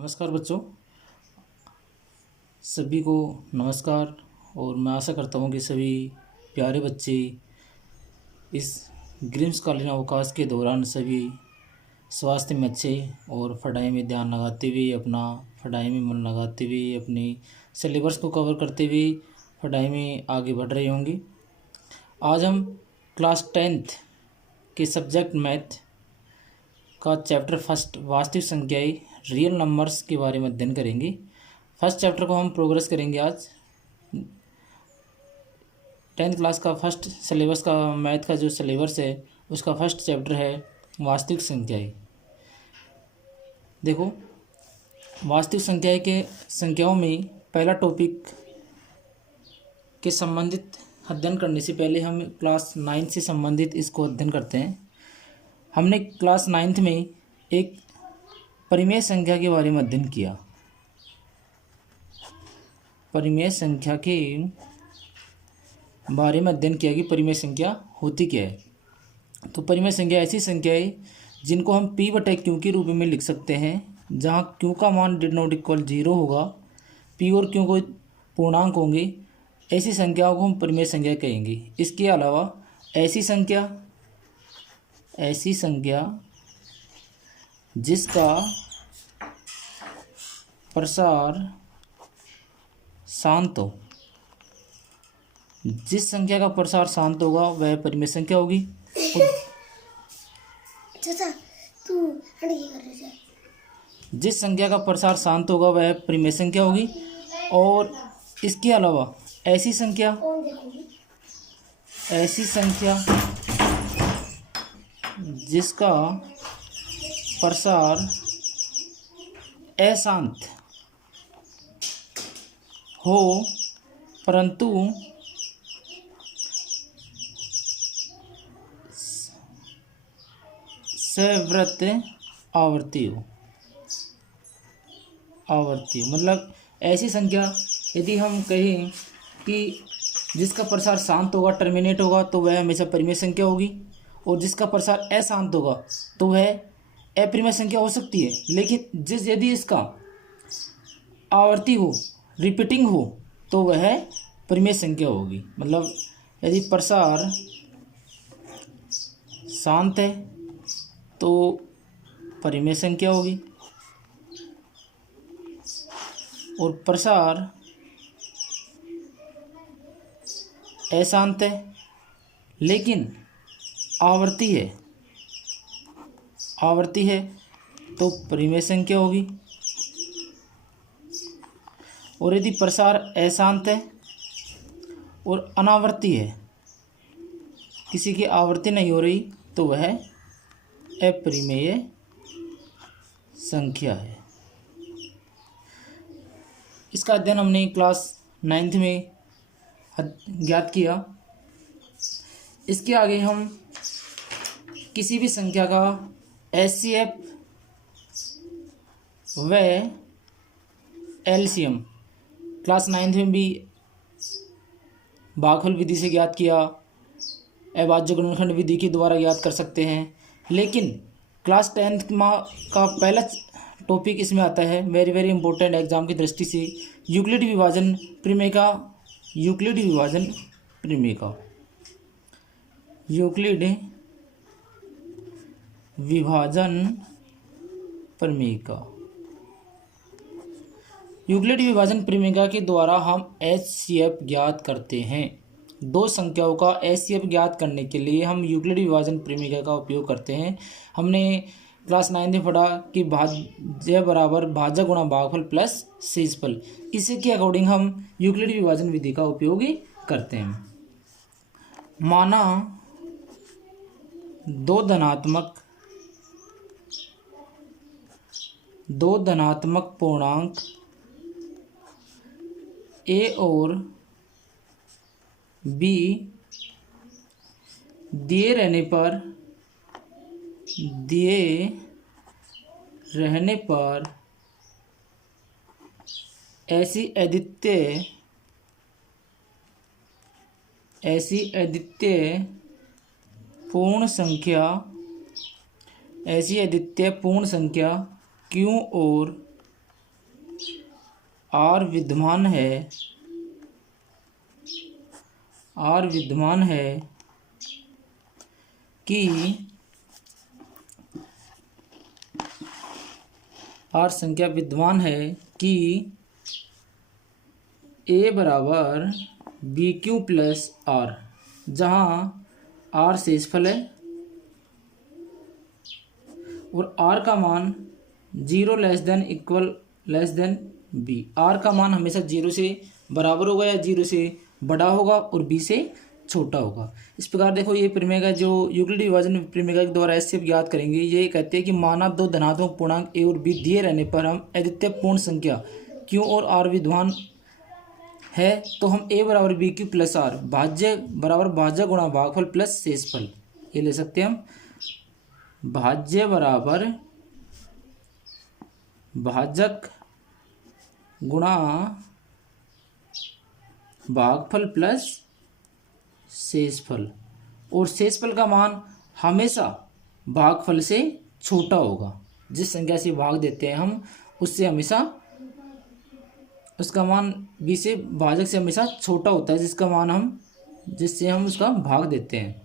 नमस्कार बच्चों, सभी को नमस्कार। और मैं आशा करता हूँ कि सभी प्यारे बच्चे इस ग्रीष्मकालीन अवकाश के दौरान सभी स्वास्थ्य में अच्छे और पढ़ाई में ध्यान लगाते हुए पढ़ाई में मन लगाते हुए अपनी सिलेबस को कवर करते हुए पढ़ाई में आगे बढ़ रहे होंगे। आज हम क्लास 10th के सब्जेक्ट मैथ का चैप्टर फर्स्ट वास्तविक संख्याएं रियल नंबर्स के बारे में अध्ययन करेंगे। फर्स्ट चैप्टर को हम प्रोग्रेस करेंगे। आज 10th क्लास का फर्स्ट सिलेबस का मैथ का जो सिलेबस है उसका फर्स्ट चैप्टर है वास्तविक संख्याएं। देखो, वास्तविक संख्याओं में पहला टॉपिक के संबंधित अध्ययन करने से पहले हम क्लास 9 से संबंधित इसको अध्ययन करते हैं। हमने क्लास 9th में एक परिमेय संख्या के बारे में अध्ययन किया। परिमेय संख्या के बारे में अध्ययन किया कि परिमेय संख्या होती क्या है। तो परिमेय संख्या ऐसी संख्या है जिनको हम p/q के रूप में लिख सकते हैं, जहाँ q का मान ≥0 होगा, p और q को पूर्णांक होंगे। ऐसी संख्याओं को हम परिमेय संख्या कहेंगे। इसके अलावा ऐसी संख्या जिसका प्रसार शांत हो, जिस संख्या का प्रसार शांत होगा वह परिमेय संख्या होगी। जिस संख्या का प्रसार शांत होगा वह परिमेय संख्या होगी। और इसके अलावा ऐसी संख्या जिसका प्रसार अशांत हो परंतु सवृत्त आवर्ती हो। मतलब ऐसी संख्या यदि हम कहें कि जिसका प्रसार शांत होगा, टर्मिनेट होगा, तो वह हमेशा परिमेय संख्या होगी। और जिसका प्रसार अशांत होगा तो वह अपरिमेय संख्या हो सकती है। लेकिन यदि इसका आवर्ती हो, रिपीटिंग हो, तो वह परिमेय संख्या होगी। मतलब यदि प्रसार शांत है तो परिमेय संख्या होगी, और प्रसार अशांत है लेकिन आवर्ती है तो परिमेय संख्या होगी। और यदि प्रसार अशांत है और अनावर्ती है, किसी की आवृत्ति नहीं हो रही, तो वह अपरिमेय संख्या है। इसका अध्ययन हमने क्लास 9th में ज्ञात किया। इसके आगे हम किसी भी संख्या का HCF व LCM क्लास 9th में भी भागफल विधि से ज्ञात किया, अभाज्य गुणनखंड विधि के द्वारा ज्ञात कर सकते हैं। लेकिन क्लास 10th का पहला टॉपिक इसमें आता है, वेरी वेरी इंपॉर्टेंट एग्जाम की दृष्टि से, यूक्लिड विभाजन प्रमेय का। यूक्लिड विभाजन प्रमेय के द्वारा हम HCF ज्ञात करते हैं। दो संख्याओं का HCF ज्ञात करने के लिए हम यूक्लिड विभाजन प्रमेय का उपयोग करते हैं। हमने क्लास 9 में पढ़ा कि भाज्य बराबर भाज्य गुणा भागफल प्लस शेषफल। इसी के अकॉर्डिंग हम यूक्लिड विभाजन विधि का उपयोग करते हैं। माना दो धनात्मक पूर्णांक A और B दिए रहने पर ऐसी अद्वितीय पूर्ण संख्या Q और आर विद्यमान है कि आर संख्या विद्यमान है कि ए बराबर बी क्यू प्लस आर, जहाँ आर शेषफल है और आर का मान 0 less than equal less than B. R का मान हमेशा 0 से बराबर होगा या 0 से बड़ा होगा और बी से छोटा होगा। इस प्रकार देखो ये प्रमेय का जो यूक्लिडी विभाजन प्रमेय के द्वारा ऐसे ज्ञात करेंगे। ये कहते हैं कि माना दो धनात्मक पूर्णांक ए और बी दिए रहने पर हम अद्वितीय पूर्ण संख्या क्यू और आर विद्यमान है तो हम ए बराबर बी क्यू प्लस आर भाज्य बराबर भाज्य गुणा भागफल प्लस शेषफल, ये ले सकते हैं हम। भाज्य बराबर भाजक गुणा भागफल प्लस शेषफल, और शेषफल का मान हमेशा भागफल से छोटा होगा। जिस संख्या से भाग देते हैं हम उससे हमेशा उसका मान बी से भाजक से हमेशा छोटा होता है, जिससे हम उसका भाग देते हैं।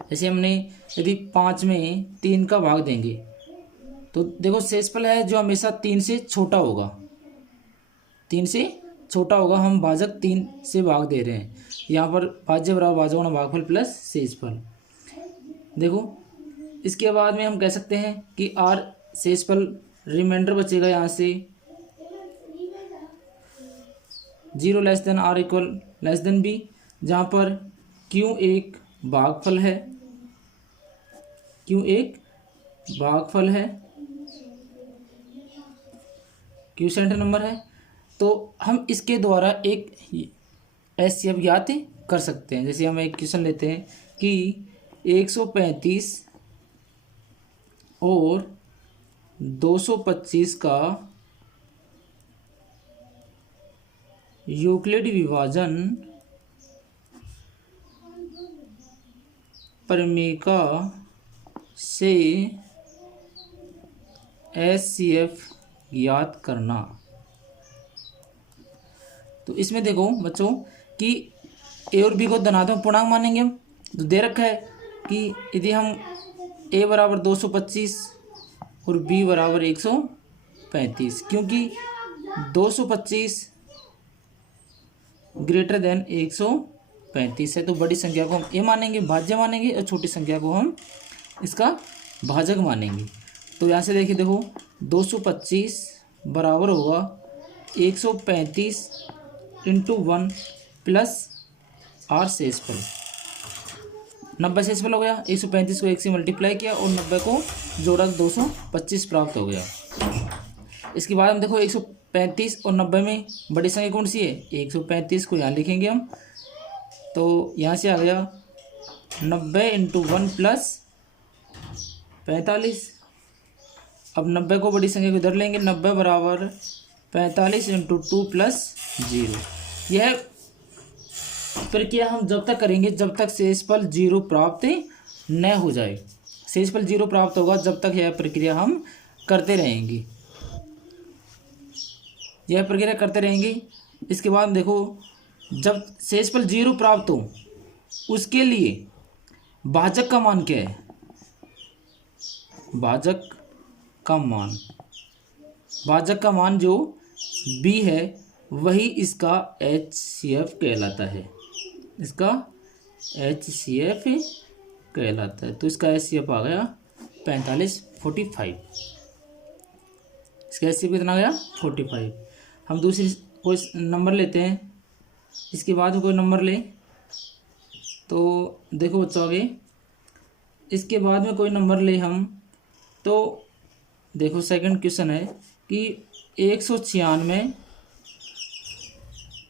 जैसे हमने यदि 5 में 3 का भाग देंगे तो देखो शेषफल है जो हमेशा 3 से छोटा होगा, 3 से छोटा होगा, हम भाजक 3 से भाग दे रहे हैं। यहाँ पर भाज्य बराबर भाज्य गुणा भागफल प्लस शेषफल। देखो इसके बाद में हम कह सकते हैं कि आर शेषफल रिमाइंडर बचेगा यहाँ से 0 less than R equal less than B, जहाँ पर क्यू एक भागफल है, क्यू सेंटर नंबर है। तो हम इसके द्वारा एक एचसीएफ ज्ञात कर सकते हैं। जैसे हम एक क्वेश्चन लेते हैं कि 135 और 225 का यूक्लिड विभाजन प्रमेयिका से एचसीएफ ज्ञात करना। तो इसमें देखो बच्चों कि ए और बी को धनात्मक पूर्णांक मानेंगे हम। तो दे रखा है कि यदि हम ए बराबर 225 और बी बराबर 135, क्योंकि 225 ग्रेटर देन 135 है तो बड़ी संख्या को हम ए मानेंगे, भाज्य मानेंगे, और छोटी संख्या को हम इसका भाजक मानेंगे। तो यहाँ से देखिए, देखो 225 बराबर होगा 135 इंटू 1 प्लस आर शेषफल। 90 शेषफल हो गया, 135 को 1 से मल्टीप्लाई किया और 90 को जोड़ा 225 प्राप्त हो गया। इसके बाद हम देखो 135 और 90 में बड़ी संख्या कौन सी है, 135 को यहाँ लिखेंगे हम। तो यहाँ से आ गया 90 इंटू 1 प्लस 45। अब 90 को बड़ी संख्या को इधर लेंगे, 90 बराबर 45 इंटू 2 प्लस 0। यह प्रक्रिया हम जब तक करेंगे जब तक शेषफल 0 प्राप्त न हो जाए। शेषफल 0 प्राप्त होगा जब तक यह प्रक्रिया हम करते रहेंगे, इसके बाद देखो जब शेषफल 0 प्राप्त हो उसके लिए भाजक का मान क्या है, भाजक का मान जो b है वही इसका HCF कहलाता है, तो इसका HCF आ गया 45 इसका HCF कितना आ गया 45। हम दूसरी कोई नंबर लेते हैं, इसके बाद कोई नंबर ले तो देखो बच्चों आगे इसके बाद में कोई नंबर ले हम तो देखो सेकंड क्वेश्चन है कि 196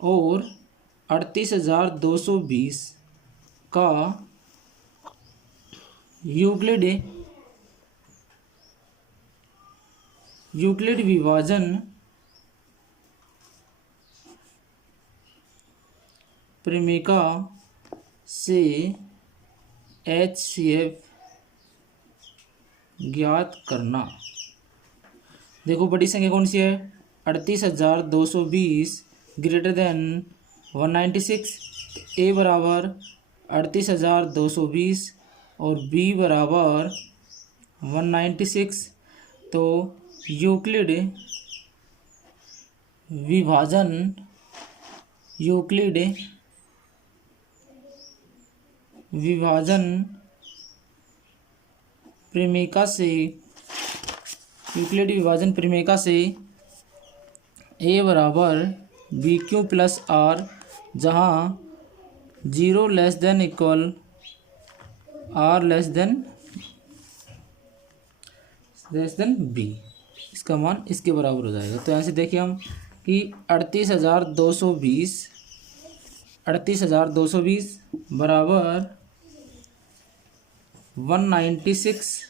और 38,220 का यूक्लिड विभाजन प्रमेयिका से HCF ज्ञात करना। देखो बड़ी संख्या कौन सी है 38,220 ग्रेटर देन 196। ए बराबर 38,220 और बी बराबर 196। तो यूक्लिड विभाजन प्रेमिका से ए बराबर बी क्यू प्लस आर, जहाँ 0 less than equal R less than B, इसका मान इसके बराबर हो जाएगा। तो यहाँ से देखिए हम कि 38,220 बराबर 196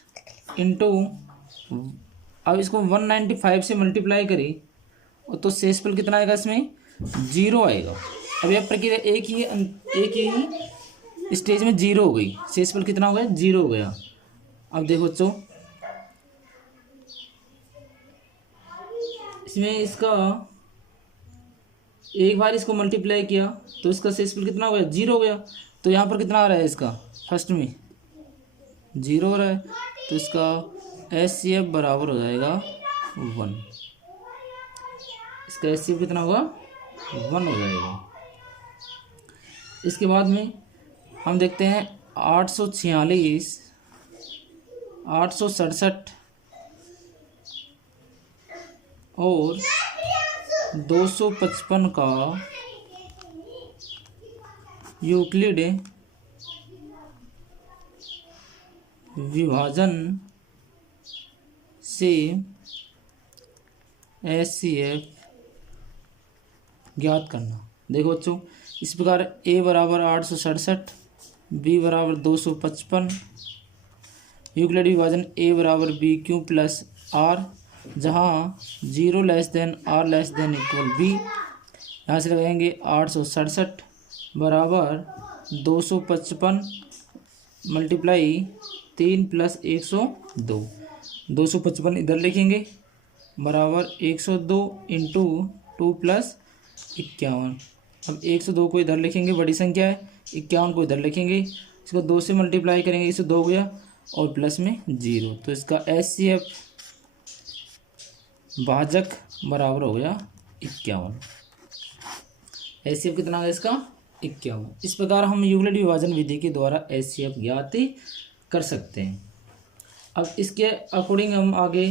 इंटू, अब इसको 195 से मल्टीप्लाई करें और तो शेषफल कितना आएगा, इसमें 0 आएगा। अब यह प्रक्रिया एक ही स्टेज में 0 हो गई, शेषफल कितना हो गया, 0 हो गया। अब देखो बच्चों, इसमें इसका एक बार इसको मल्टीप्लाई किया तो इसका शेषफल कितना हो गया, 0 हो गया। तो यहाँ पर कितना आ रहा है, इसका फर्स्ट में 0 हो रहा है, तो इसका HCF बराबर हो जाएगा 1। इसका HCF कितना होगा, 1 हो जाएगा। इसके बाद में हम देखते हैं 846, 867 और 255 का यूक्लिड विभाजन से HCF ज्ञात करना। देखो बच्चों, इस प्रकार ए बराबर 867, बी बराबर 255, यूक्लिड विभाजन ए बराबर बी क्यू प्लस आर, जहाँ 0 less than R less than equal B. यहाँ से लगाएंगे 867 बराबर 255 मल्टीप्लाई 3 प्लस 102, 255 इधर लिखेंगे बराबर 102 इंटू 2 प्लस 51। अब 102 को इधर लिखेंगे, बड़ी संख्या है, 51 को इधर लिखेंगे, इसको 2 से मल्टीप्लाई करेंगे, 102 हो गया और प्लस में 0। तो इसका HCF भाजक बराबर हो गया 51। HCF कितना है इसका, 51। इस प्रकार हम यूक्लिड विभाजन विधि के द्वारा HCF ज्ञात कर सकते हैं। अब इसके अकॉर्डिंग हम आगे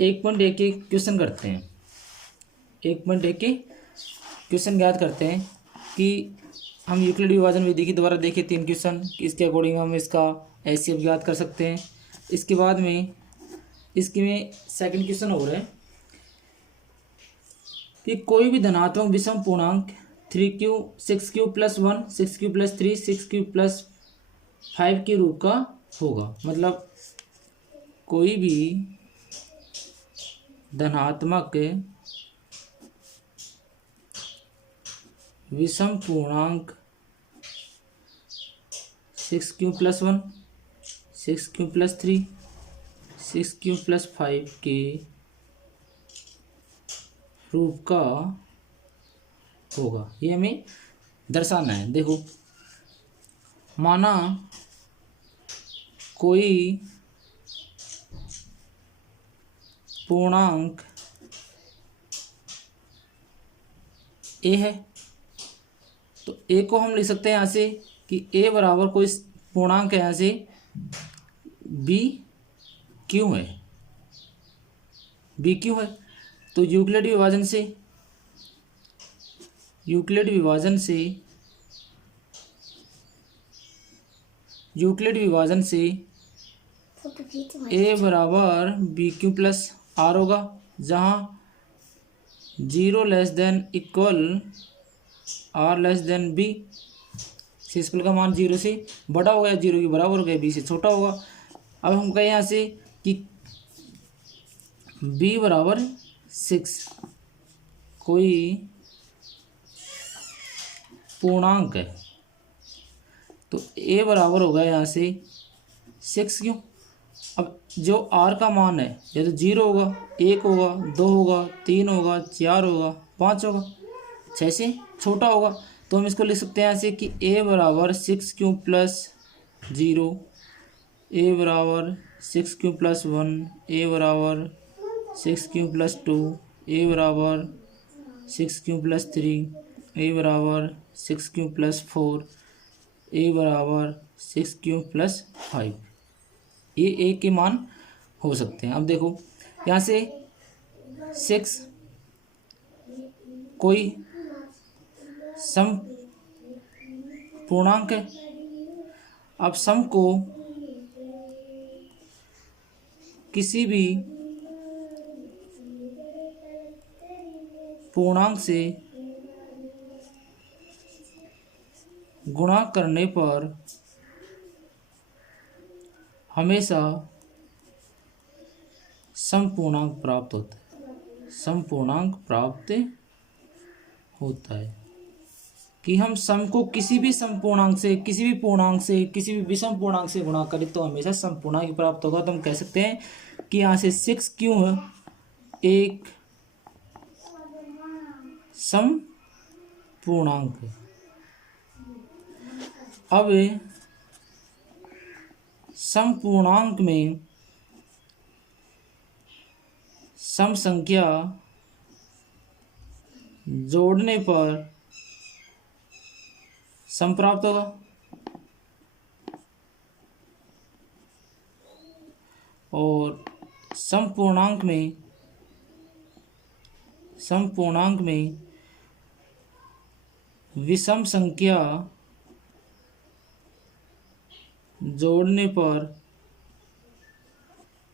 1.1 के क्वेश्चन करते हैं। 1.1 के क्वेश्चन ज्ञात करते हैं कि हम यूक्लिड विभाजन विधि के द्वारा देखें 3 क्वेश्चन, इसके अकॉर्डिंग हम इसका HCF ज्ञात कर सकते हैं। इसके बाद में इसके में सेकंड क्वेश्चन हो रहा है कि कोई भी धनात्मक विषम पूर्णांक 3q 6q plus 1 6q plus 3 6q plus 5 के रूप का होगा। मतलब कोई भी धनात्मक विषम पूर्णांक 6q plus 1 6q plus 3 6q plus 5 के रूप का होगा, ये हमें दर्शाना है। देखो, माना कोई पूर्णांक ए है, तो ए को हम लिख सकते हैं यहाँ से कि ए बराबर कोई पूर्णांक है, यहाँ से बी क्यू है, बी क्यू है। तो यूक्लिड विभाजन से ए बराबर बी क्यू प्लस आर होगा, जहाँ 0 less than equal R less than B. शेषफल का मान 0 से बड़ा हो गया, 0 के बराबर हो गया, बी से छोटा होगा। अब हम कहें यहाँ से कि बी बराबर 6 कोई पूर्णांक है, तो ए बराबर होगा यहाँ से 6 क्यों अब जो आर का मान है या तो 0 होगा, 1 होगा, 2 होगा, 3 होगा, 4 होगा, 5 होगा, 6 से छोटा होगा। तो हम इसको लिख सकते हैं ऐसे कि ए बराबर 6 क्यूब + 0, ए बराबर 6 क्यूब + 1, ए बराबर 6 क्यूब + 2, ए बराबर 6 क्यूब + 3, ए बराबर 6 क्यूब + 4, ए बराबर 6 क्यूब + 5। ये ए के मान हो सकते हैं। अब देखो यहाँ से 6 कोई सम पूर्णांक है। अब सम को किसी भी पूर्णांक से गुणा करने पर हमेशा सम पूर्णांक प्राप्त होता है। सम पूर्णांक प्राप्त होता है कि हम सम को किसी भी सम पूर्णांक से, किसी भी पूर्णांक से, किसी भी विषम पूर्णांक से गुणा करें तो हमेशा सम पूर्णांक ही प्राप्त होगा। तो हम कह सकते हैं कि यहाँ से 6 क्यों एक सम पूर्णांक है। अब सम पूर्णांक में सम संख्या जोड़ने पर सम प्राप्त होगा। और सम पूर्णांक में विषम संख्या जोड़ने पर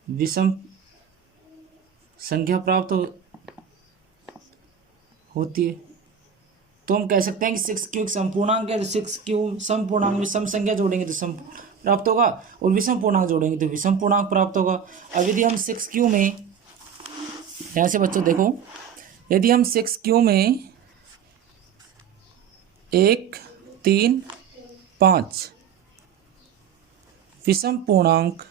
विषम संख्या प्राप्त होती है। तो हम कह सकते हैं कि 6 क्यूब संपूर्णांक है, तो 6 क्यूब संपूर्णांक में सम संख्या जोड़ेंगे तो सम प्राप्त होगा, और विषम पूर्णांक जोड़ेंगे तो विषम पूर्णांक प्राप्त होगा। अब यदि हम 6 क्यूब में, यहाँ से बच्चों देखो, यदि हम 6 क्यूब में 1, 3, 5 विषम पूर्णांक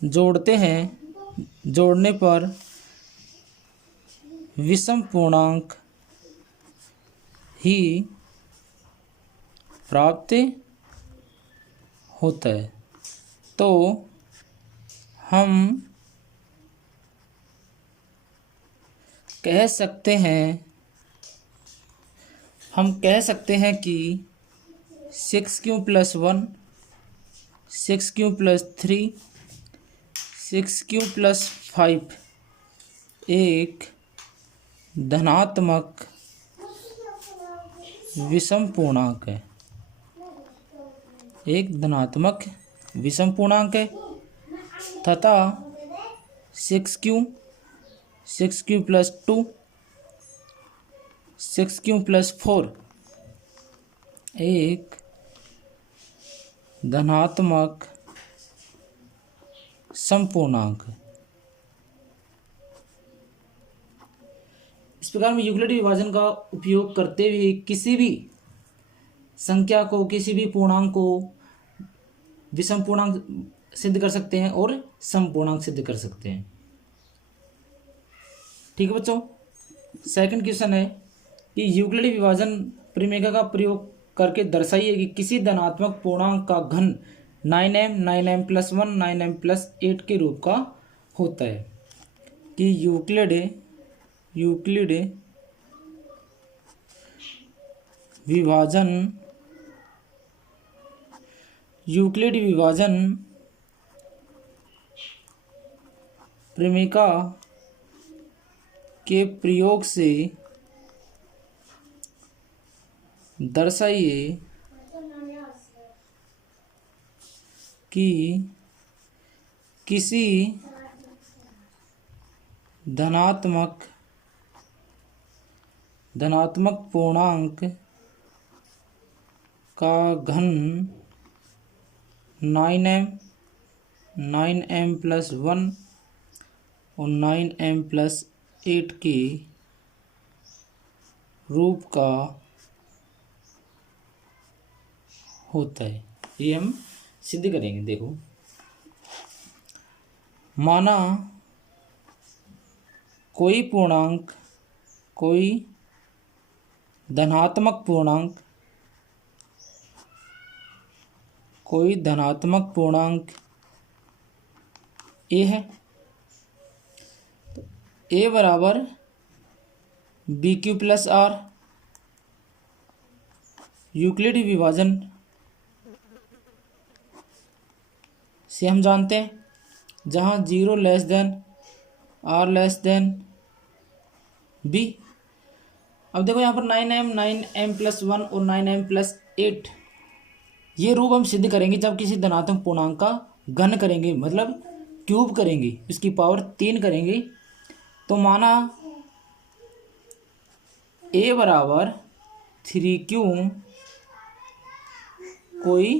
जोड़ते हैं, जोड़ने पर विषम पूर्णांक ही प्राप्त होता है। तो हम कह सकते हैं कि 6 क्यूब + 1, 6 क्यूब + 3, 6 क्यूब + 5 एक धनात्मक विषम पूर्णांक है। एक धनात्मक विषम पूर्णांक है तथा 6 क्यूब + 2, 6 क्यूब + 4 एक धनात्मक समपूर्णांक है। इस प्रकार में यूक्लिडी विभाजन का उपयोग करते हुए किसी भी संख्या को, किसी भी पूर्णांक को विषम पूर्णांक सिद्ध कर सकते हैं और समपूर्णांक सिद्ध कर सकते हैं। ठीक है बच्चों, सेकंड क्वेश्चन है कि यूक्लिडी विभाजन परिमेय का प्रयोग करके दर्शाइए कि किसी धनात्मक पूर्णांक का घन 9m 9m + 1 9m + 8 के रूप का होता है। कि यूक्लिड विभाजन परिमेय के प्रयोग से दर्शाइए कि किसी धनात्मक पूर्णांक का घन 9m 9m + 1 और 9m + 8 के रूप का होता है। ये हम सिद्ध करेंगे। देखो, माना कोई पूर्णांक, कोई धनात्मक पूर्णांक, कोई धनात्मक पूर्णांक ए है, तो ए बराबर B Q plus R. Euclid विभाजन से हम जानते हैं, जहाँ 0 less than R less than B. अब देखो यहाँ पर 9m+1 और 9m+8, ये रूप हम सिद्ध करेंगे जब किसी धनात्मक पूर्णांक का घन करेंगे, मतलब क्यूब करेंगे, इसकी पावर 3 करेंगे। तो माना ए बराबर 3q कोई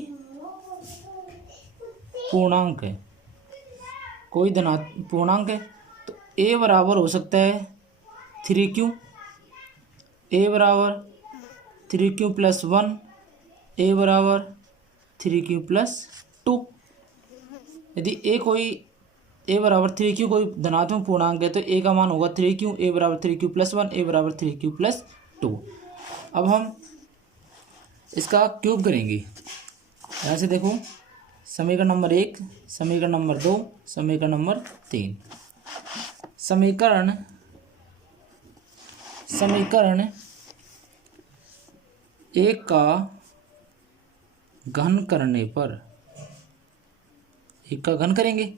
पूर्णांक है, कोई धनात्मक पूर्णांक है, तो ए बराबर हो सकता है 3q, ए बराबर 3q+1, ए बराबर 3q+2। यदि ए बराबर 3q कोई धनात्मक पूर्णांक है तो ए का मान होगा 3q, ए बराबर 3q+1, ए बराबर 3q+2। अब हम इसका क्यूब करेंगे। यहाँ से देखो, समीकरण नंबर 1, समीकरण नंबर 2, समीकरण नंबर 3। समीकरण 1 का घन करने पर, 1 का घन करेंगे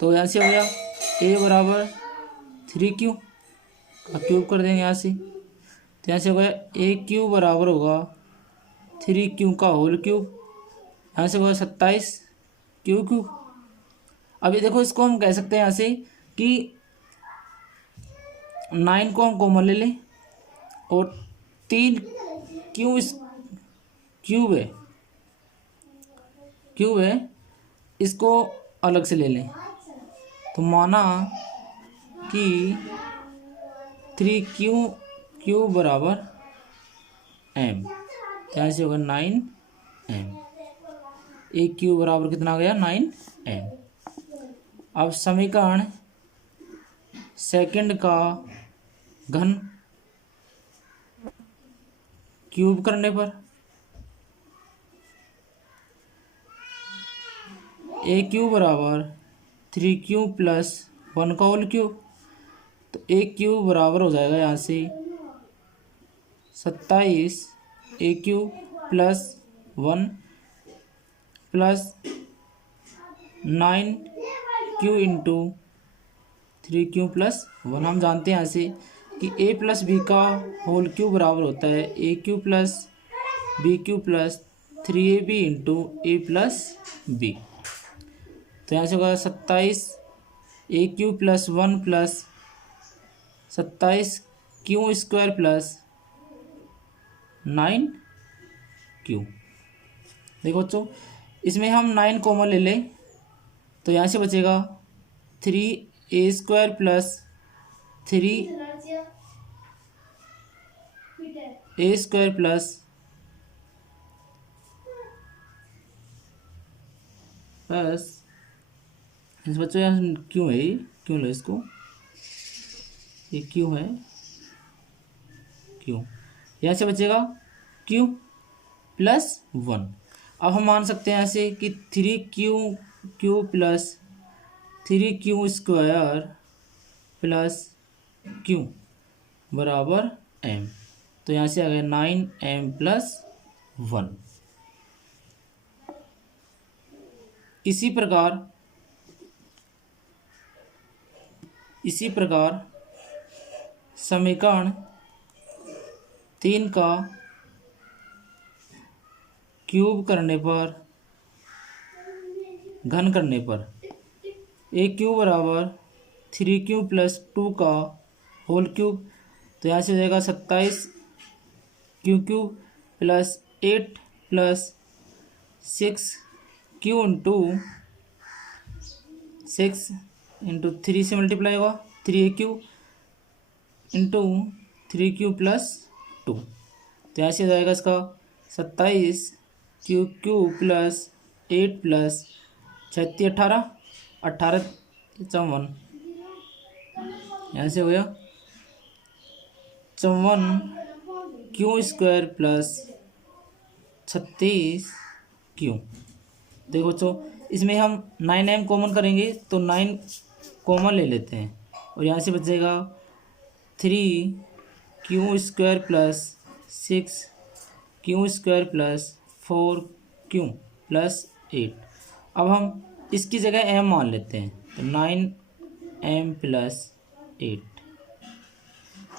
तो यहाँ से हो गया ए बराबर 3q का क्यूब कर देंगे यहाँ से, तो यहाँ से हो गया ए क्यू बराबर होगा 3q का होल क्यूब, यहाँ से होगा 27 क्यू क्यूब। अभी देखो, इसको हम कह सकते हैं यहाँ से कि 9 को हम कॉमन ले लें और 3 क्यूब है इसको अलग से ले लें। तो माना कि 3q बराबर m, यहाँ से होगा 9m। ए क्यू बराबर कितना आ गया? 9m। अब समीकरण सेकंड का घन क्यूब करने पर, ए क्यू बराबर 3q+1 का होल क्यूब, तो ए क्यू बराबर हो जाएगा यहाँ से 27 ए क्यू +1 9q इंटू 3q+1। हम जानते हैं यहाँ से कि a + b का होल क्यूब बराबर होता है A cube + B cube + 3ab into a + b। तो यहाँ से होगा 27 ए क्यू +1 +27q² + 9q। देखो बच्चों, इसमें हम 9 कॉमन ले लें तो यहाँ से बचेगा 3a² + 3a² प्लस बच्चों यहाँ क्यों है, क्यों लो इसको, ये क्यों है, क्यों, यहाँ से बचेगा q+1। अब हम मान सकते हैं ऐसे कि 3q + 3q² + q बराबर m। तो यहाँ से आ गया 9m+1। इसी प्रकार समीकरण 3 का क्यूब करने पर, घन करने पर, ए क्यू बराबर 3q+2 का होल क्यूब, तो यहाँ से हो जाएगा 27 q³ + 8 + 6q × 6 × 3 से मल्टीप्लाई होगा 3aq इंटू 3q + 2। तो यहाँ से हो जाएगा इसका 27 q³ + 8 प्लस 36 18, 18 54, यहाँ से हो गया 54 क्यू स्क्वायर प्लस 36 क्यू। देखो बच्चों, इसमें हम 9m कॉमन करेंगे तो 9 कॉमन ले लेते हैं और यहाँ से बच जाएगा 3 Q square plus 6 Q square plus 4 Q plus 8। अब हम इसकी जगह m मान लेते हैं तो 9m प्लस 8।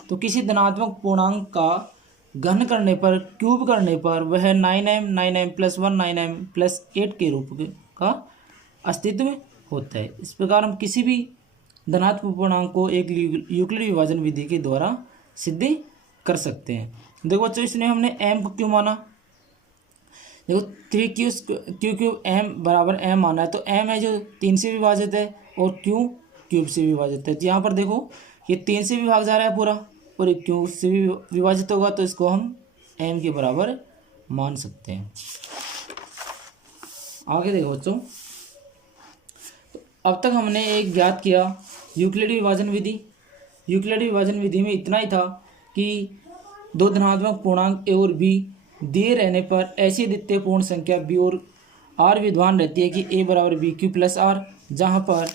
तो किसी धनात्मक पूर्णांक का घन करने पर, क्यूब करने पर वह 9m प्लस 1 9m प्लस 8 के रूप का अस्तित्व में होता है। इस प्रकार हम किसी भी धनात्मक पूर्णांक को एक यूक्लिड विभाजन विधि के द्वारा सिद्ध कर सकते हैं। देखो बच्चों, इसमें हमने m को क्यों माना, देखो 3 क्यू m बराबर m माना है तो m है जो 3 से विभाजित है और q क्यूब से विभाजित है। तो यहाँ पर देखो ये 3 से भी भाग जा रहा है पूरा और एक क्यूब से भी विभाजित होगा तो इसको हम m के बराबर मान सकते हैं। आगे देखो बच्चों, अब तक हमने एक ज्ञात किया यूक्लिडी विभाजन विधि। यूक्लिडी विभाजन विधि में इतना ही था कि दो धनात्मक पूर्णांक a और b दिए रहने पर ऐसी द्वितीय पूर्ण संख्या b और r विद्यमान रहती है कि a बराबर बी क्यू प्लस आर, जहाँ पर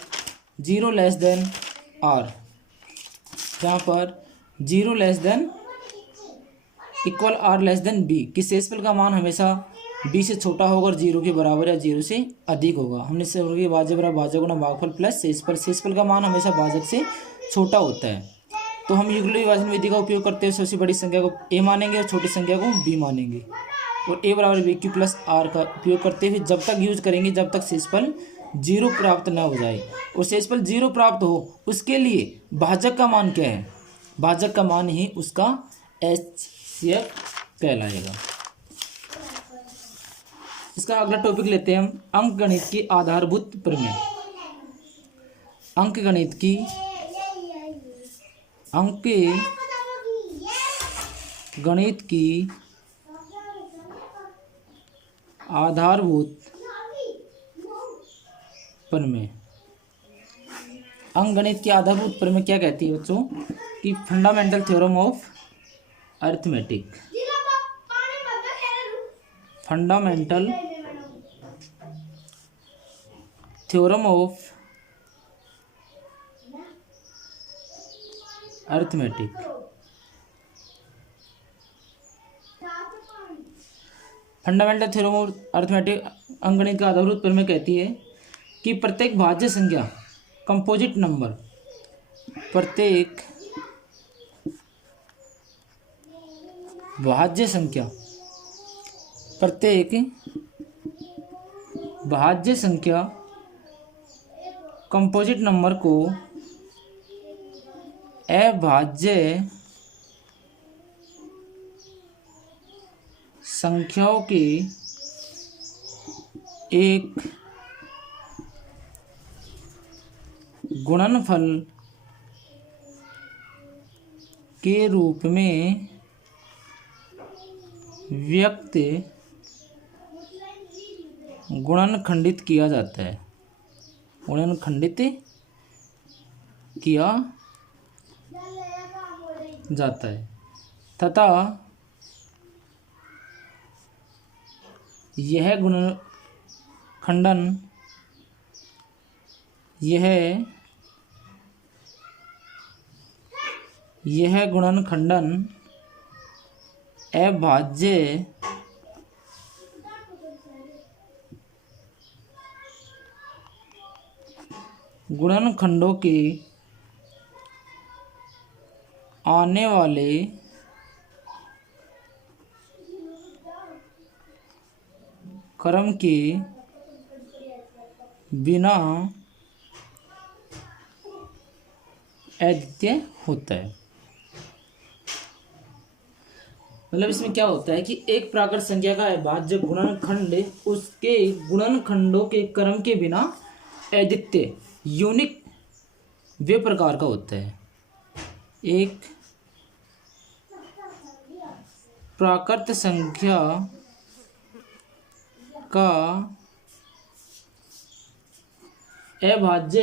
0 लेस देन r, जहाँ पर 0 less than equal r less than b कि शेषफल का मान हमेशा b से छोटा होगा और 0 के बराबर या 0 से अधिक होगा। हमने से भाज्य बराबर भाजक गुना भागफल प्लस शेषफल का मान हमेशा भाजक से छोटा होता है। तो हम यूक्लिड विभाजन विधि का उपयोग करते हुए सबसे बड़ी संख्या को a मानेंगे और छोटी संख्या को b मानेंगे और a बराबर बी क्यू प्लस आर का उपयोग करते हुए जब तक यूज करेंगे जब तक शेषफल 0 प्राप्त न हो जाए। और शेषफल 0 प्राप्त हो उसके लिए भाजक का मान क्या है, भाजक का मान ही उसका HCF कहलाएगा। इसका अगला टॉपिक लेते हैं हम अंकगणित की आधारभूत प्रमेय। अंकगणित की आधारभूत प्रमेय। अंकगणित की आधारभूत प्रमेय क्या कहती है बच्चों कि fundamental theorem of arithmetic, fundamental theorem of arithmetic. Fundamental theorem of arithmetic अंकगणित का आधारभूत प्रमेय कहती है कि प्रत्येक भाज्य संख्या कंपोजिट नंबर, प्रत्येक भाज्य संख्या कंपोजिट नंबर को अभाज्य संख्याओं के एक गुणनफल के रूप में व्यक्त गुणनखंडित किया जाता है, गुणनखंडित किया जाता है तथा यह गुणनखंडन अभाज्य गुणनखंडों के आने वाले क्रम के बिना अद्वितीय होता है। मतलब इसमें क्या होता है कि एक प्राकृत संख्या का अभाज्य गुणनखंड उसके गुणनखंडों के क्रम के बिना अद्वितीय यूनिक वे प्रकार का होता है। एक प्राकृत संख्या का अभाज्य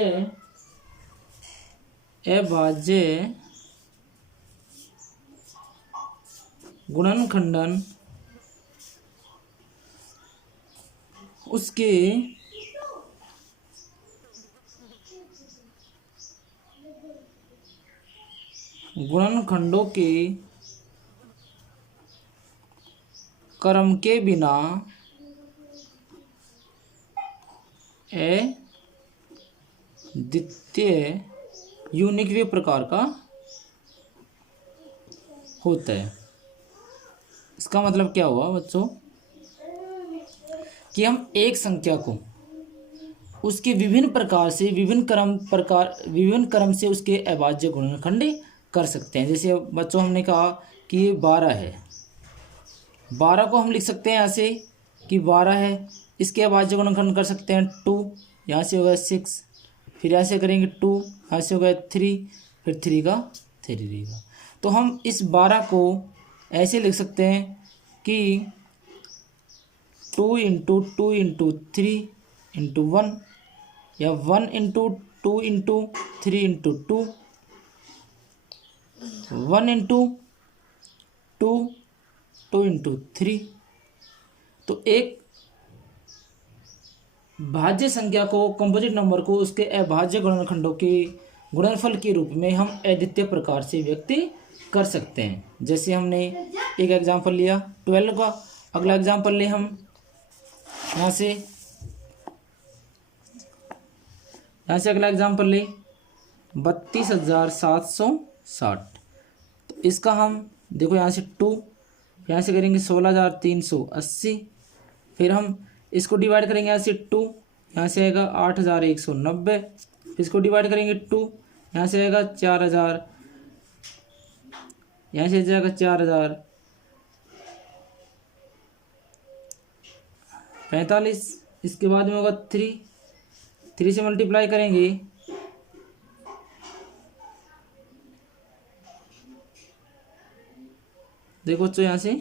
गुणनखंडन उसके गुणनखंडों के क्रम के बिना अद्वितीय यूनिक प्रकार का होता है। इसका मतलब क्या हुआ बच्चों कि हम एक संख्या को उसके विभिन्न प्रकार से विभिन्न क्रम से उसके अभाज्य गुणनखंड कर सकते हैं। जैसे बच्चों हमने कहा कि ये 12 है, 12 को हम लिख सकते हैं ऐसे कि 12 है, इसके अभाज्य गुणनखंड कर सकते हैं 2, यहाँ से होगा 6, फिर यहाँ से करेंगे 2, यहाँ से होगा 3, फिर 3 का 3 रहेगा। तो हम इस 12 को ऐसे लिख सकते हैं कि 2 इंटू 2 इंटू 3 इंटू 1 या 1 into 2 into 3 into 2, 1 into 2 2 into 3। तो एक भाज्य संख्या को, कंपोजिट नंबर को उसके अभाज्य गुणनखंडों के गुणनफल के रूप में हम अद्वितीय प्रकार से व्यक्त कर सकते हैं। जैसे हमने एक एग्जांपल लिया 12 का, अगला एग्जांपल ले हम यहाँ से अगला एग्जांपल ले 32,760। तो इसका हम देखो यहाँ से 2, यहाँ से करेंगे 16,380, फिर हम इसको डिवाइड करेंगे यहाँ से 2, यहाँ से आएगा 8,190, फिर इसको डिवाइड करेंगे 2, यहाँ से आएगा 4,000, यहाँ से जाएगा 4,045, इसके बाद में होगा 3 से मल्टीप्लाई करेंगे देखो तो यहाँ से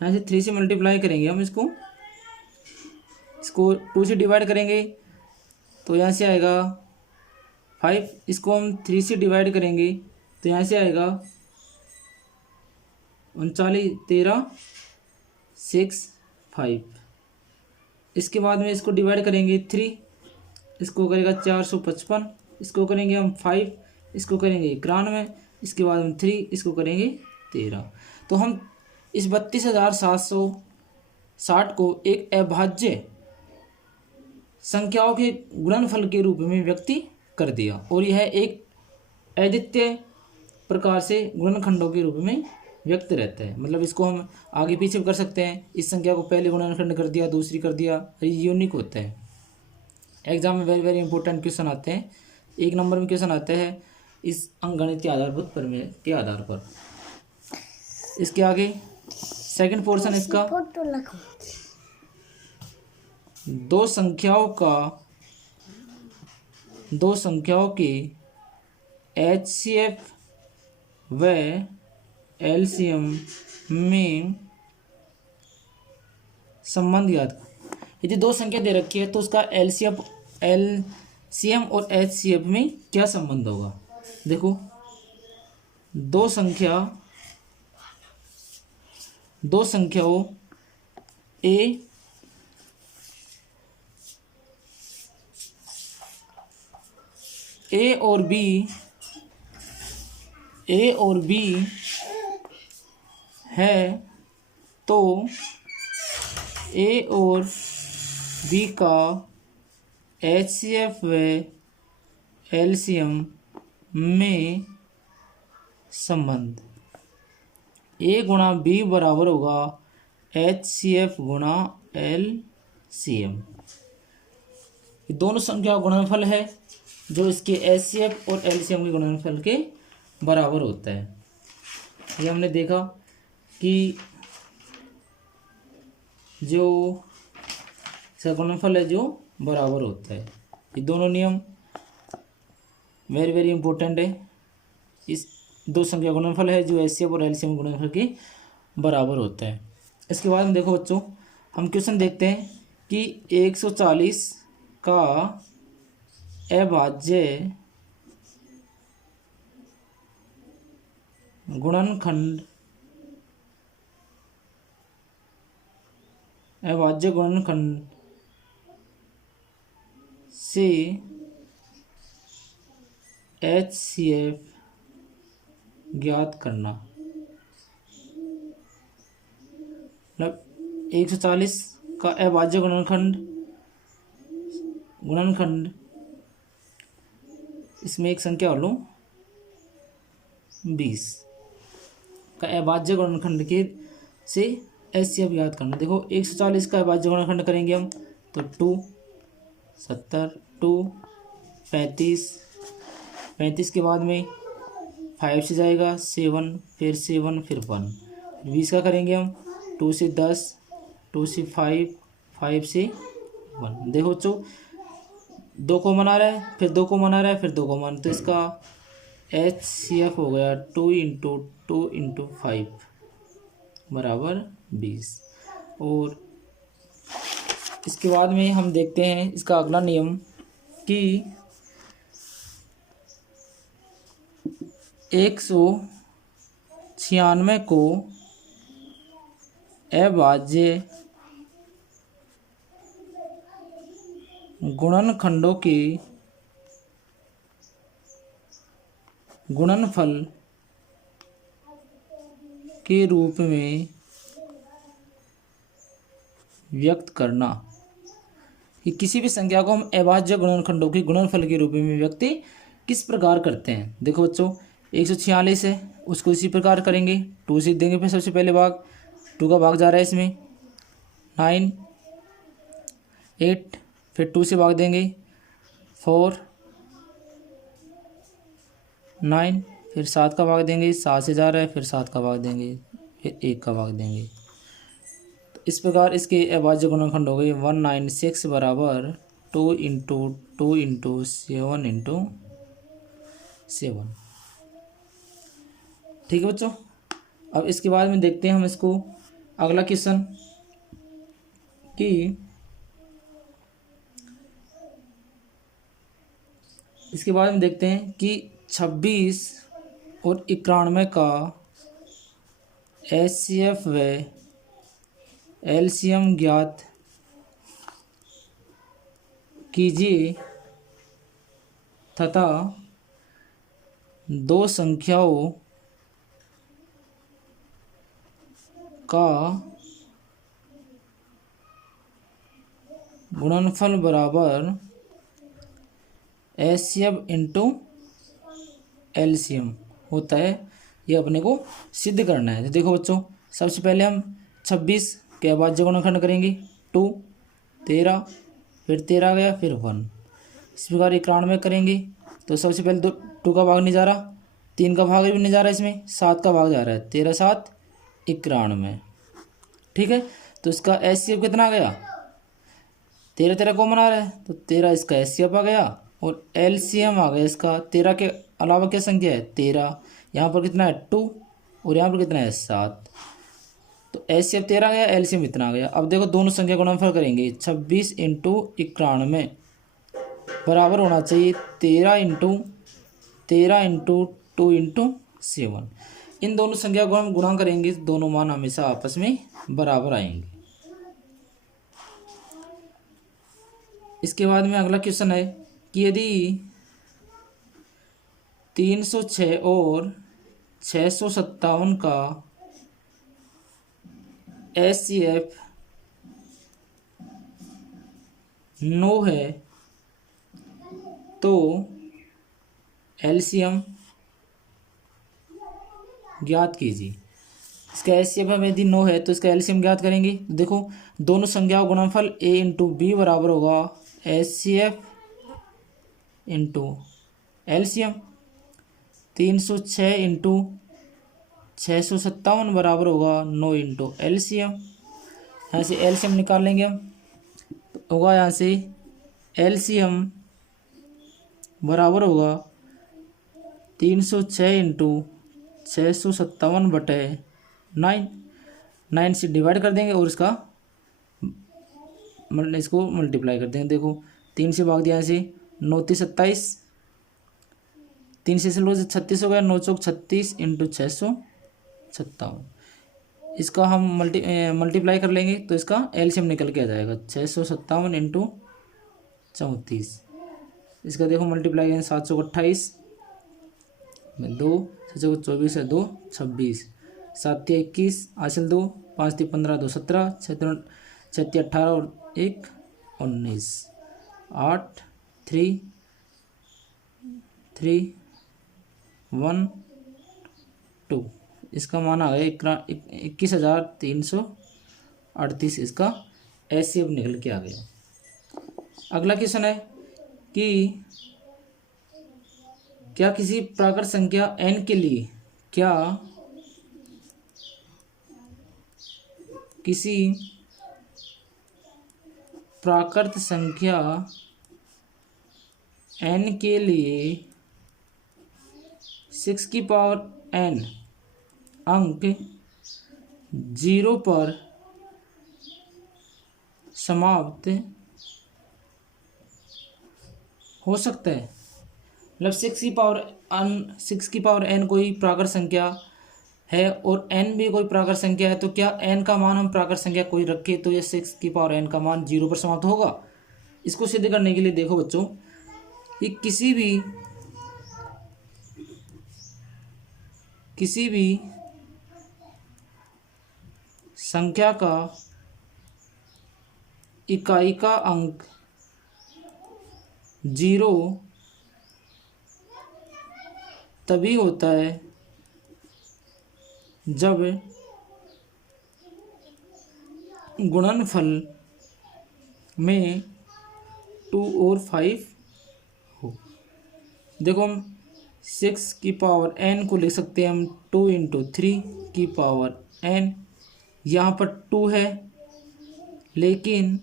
यहाँ से 3 से मल्टीप्लाई करेंगे हम इसको 2 से डिवाइड करेंगे तो यहाँ से आएगा 5, इसको हम 3 से डिवाइड करेंगे तो यहाँ से आएगा 39, 13, 6, 5। इसके बाद में इसको डिवाइड करेंगे 3, इसको करेगा 455, इसको करेंगे हम 5, इसको करेंगे 91, इसके बाद हम 3, इसको करेंगे 13। तो हम इस 32,760 को एक अभाज्य संख्याओं के गुणनफल के रूप में व्यक्त कर दिया, और यह एक अद्वितीय प्रकार से गुणनखंडों के रूप में व्यक्त रहता है। मतलब इसको हम आगे पीछे कर सकते हैं, इस संख्या को पहले गुणनखंड कर दिया, दूसरी कर दिया, यूनिक होता है। एग्जाम में वेरी वेरी इंपॉर्टेंट क्वेश्चन आते हैं, 1 नंबर में क्वेश्चन आते हैं इस अंकगणितीय आधारभूत प्रमेय के आधार पर। इसके आगे सेकंड पोर्शन इसका, दो संख्याओं के HCF व LCM में संबंध याद करो। यदि 2 संख्या दे रखी है तो उसका LCM और HCF में क्या संबंध होगा। देखो दो संख्याओं A और B है तो A और B का HCF व LCM में संबंध A गुणा B बराबर होगा HCF गुणा LCM। ये दोनों संख्या गुणनफल है जो इसके HCF और LCM के गुणनफल के बराबर होता है। ये हमने देखा कि जो इसका गुणनफल है जो बराबर होता है। ये दोनों नियम वेरी वेरी इंपॉर्टेंट है। इस 2 संख्या गुणनफल है जो HCF और LCM गुणनफल के बराबर होता है। इसके बाद हम देखो बच्चों हम क्वेश्चन देखते हैं कि 140 का अभाज्य गुणनखंड से HCF ज्ञात करना। मतलब 140 का अभाज्य गुणनखंड इसमें एक संख्या और लूँ 20 का अभाज्य गुणनखंड के से HCF ज्ञात करना। देखो 140 का अभाज्य गुणनखंड करेंगे हम तो 2 70 2 35 35 के बाद में 5 से जाएगा 7 फिर 7 फिर 1 20 का करेंगे हम 2 से 10 2 से 5 5 से 1। देखो बच्चों 2 को मना रहा है फिर 2 को मना रहा है फिर 2 को मना, तो इसका HCF हो गया 2 इंटू 2 इंटू 5 बराबर 20। और इसके बाद में हम देखते हैं इसका अगला नियम कि 196 को अभाज्य गुणनखंडों के गुणनफल के रूप में व्यक्त करना। कि किसी भी संख्या को हम अभाज्य गुणनखंडों के गुणनफल के रूप में व्यक्त किस प्रकार करते हैं। देखो बच्चों 146 है उसको इसी प्रकार करेंगे 2 से देंगे, फिर सबसे पहले भाग 2 का भाग जा रहा है इसमें 9 8 फिर 2 से भाग देंगे 4 9 फिर 7 का भाग देंगे 7 से जा रहा है फिर 7 का भाग देंगे फिर 1 का भाग देंगे। तो इस प्रकार इसके अभाज्य गुणनखंड हो गए 196 बराबर 2 इंटू 2 इंटू 7 इंटू 7। ठीक है बच्चों। अब इसके बाद में देखते हैं हम इसको अगला क्वेश्चन कि इसके बाद में देखते हैं कि 26 और 91 का HCF व LCM ज्ञात कीजिए तथा दो संख्याओं का गुणनफल बराबर HCF इंटू LCM होता है, ये अपने को सिद्ध करना है। तो देखो बच्चों सबसे पहले हम 26 के अभाज्य गुणनखंड करेंगे 2 13 फिर 13 गया फिर 1। इस प्रकार 91 करेंगे तो सबसे पहले 2 का भाग नहीं जा रहा 3 का भाग भी नहीं जा रहा इसमें 7 का भाग जा रहा है 13 7 91। ठीक है तो इसका HCF कितना आ गया 13 13 कॉमन आ रहा है तो 13 इसका HCF आ गया और LCM आ गया इसका 13 के अलावा क्या संख्या है 13, यहाँ पर कितना है 2 और यहाँ पर कितना है 7। तो HCF 13 गया LCM इतना आ गया। अब देखो दोनों संख्या को गुणनफल करेंगे 26 इंटू 91 बराबर होना चाहिए 13 इंटू 2 इंटू 7। इन दोनों संख्या को हम गुणा करेंगे तो दोनों मान हमेशा आपस में बराबर आएंगे। इसके बाद में अगला क्वेश्चन है कि यदि 306 और 657 का HCF 9 है तो LCM ज्ञात कीजिए। इसका HCF में यदि 9 है तो इसका LCM ज्ञात करेंगे। देखो दोनों संख्याओं का गुणनफल A इंटू B बराबर होगा HCF इंटू LCM। 306 इंटू 657 बराबर होगा 9 इंटू LCM। यहाँ से LCM निकाल लेंगे हम तो होगा यहाँ से LCM बराबर होगा 306 इंटू 657 बटे 9 से डिवाइड कर देंगे और इसका इसको मल्टीप्लाई करते हैं। देखो 3 से भाग दिया यहाँ से, 9 3 27, 3 से 36 हो गया, 9 चौक 36 इंटू 657। इसका हम मल्टीप्लाई कर लेंगे तो इसका एलसीएम निकल के आ जाएगा 657 इंटू 34। इसका देखो मल्टीप्लाई करें, 7 चौक 28, 2 6 चौक 24 है 2 26, 7 3 21, आंसर 2, 5 3 15 2 17, 6 3 18 और 1 19, 8 3 3 1 2। इसका मान आ गया 21,338। इसका ऐसे अब निकल के आ गया। अगला क्वेश्चन है कि क्या किसी प्राकृत संख्या n के लिए किसी प्राकृत संख्या n के लिए 6 की पावर n अंक 0 पर समाप्त हो सकता है। मतलब 6 की पावर n कोई प्राकृत संख्या है और n भी कोई प्राकृत संख्या है, तो क्या n का मान हम प्राकृत संख्या कोई रखे तो ये 6 की पावर n का मान 0 पर समाप्त होगा। इसको सिद्ध करने के लिए देखो बच्चों, कि किसी भी संख्या का इकाई का अंक 0 तभी होता है जब गुणनफल में 2 और 5 हो। देखो हम 6 की पावर n को लिख सकते हैं हम 2 इंटू 3 की पावर n। यहाँ पर 2 है लेकिन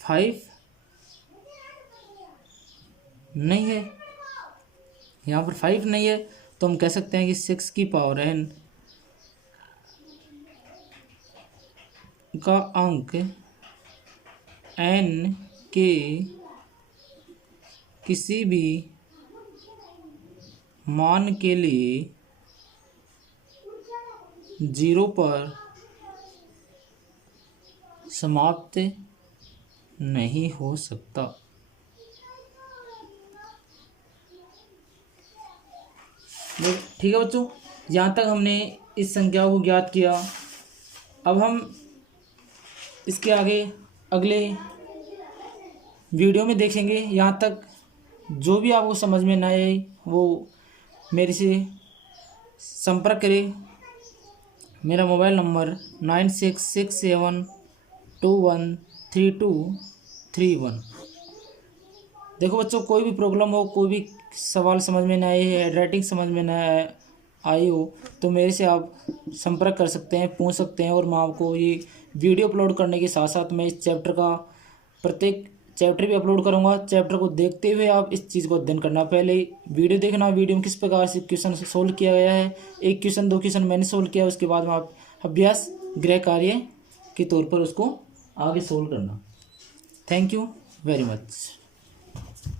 5 नहीं है, यहाँ पर 5 नहीं है, तो हम कह सकते हैं कि 6 की पावर n का अंक n के किसी भी मान के लिए 0 पर समाप्त नहीं हो सकता। ठीक है बच्चों, यहाँ तक हमने इस संख्या को ज्ञात किया। अब हम इसके आगे अगले वीडियो में देखेंगे। यहाँ तक जो भी आपको समझ में ना आए वो मेरे से संपर्क करें। मेरा मोबाइल नंबर 9667213231। देखो बच्चों, कोई भी प्रॉब्लम हो, कोई भी सवाल समझ में ना आए, हैंडराइटिंग समझ में ना आई हो, तो मेरे से आप संपर्क कर सकते हैं, पूछ सकते हैं। और मैं आपको ये वीडियो अपलोड करने के साथ साथ मैं इस चैप्टर का प्रत्येक चैप्टर भी अपलोड करूंगा। चैप्टर को देखते हुए आप इस चीज़ को अध्ययन करना। पहले वीडियो देखना, वीडियो में किस प्रकार से क्वेश्चन सोल्व किया गया है, 1 क्वेश्चन 2 क्वेश्चन मैंने सोल्व किया, उसके बाद में आप अभ्यास गृह कार्य के तौर पर उसको आगे सोल्व करना। Thank you very much.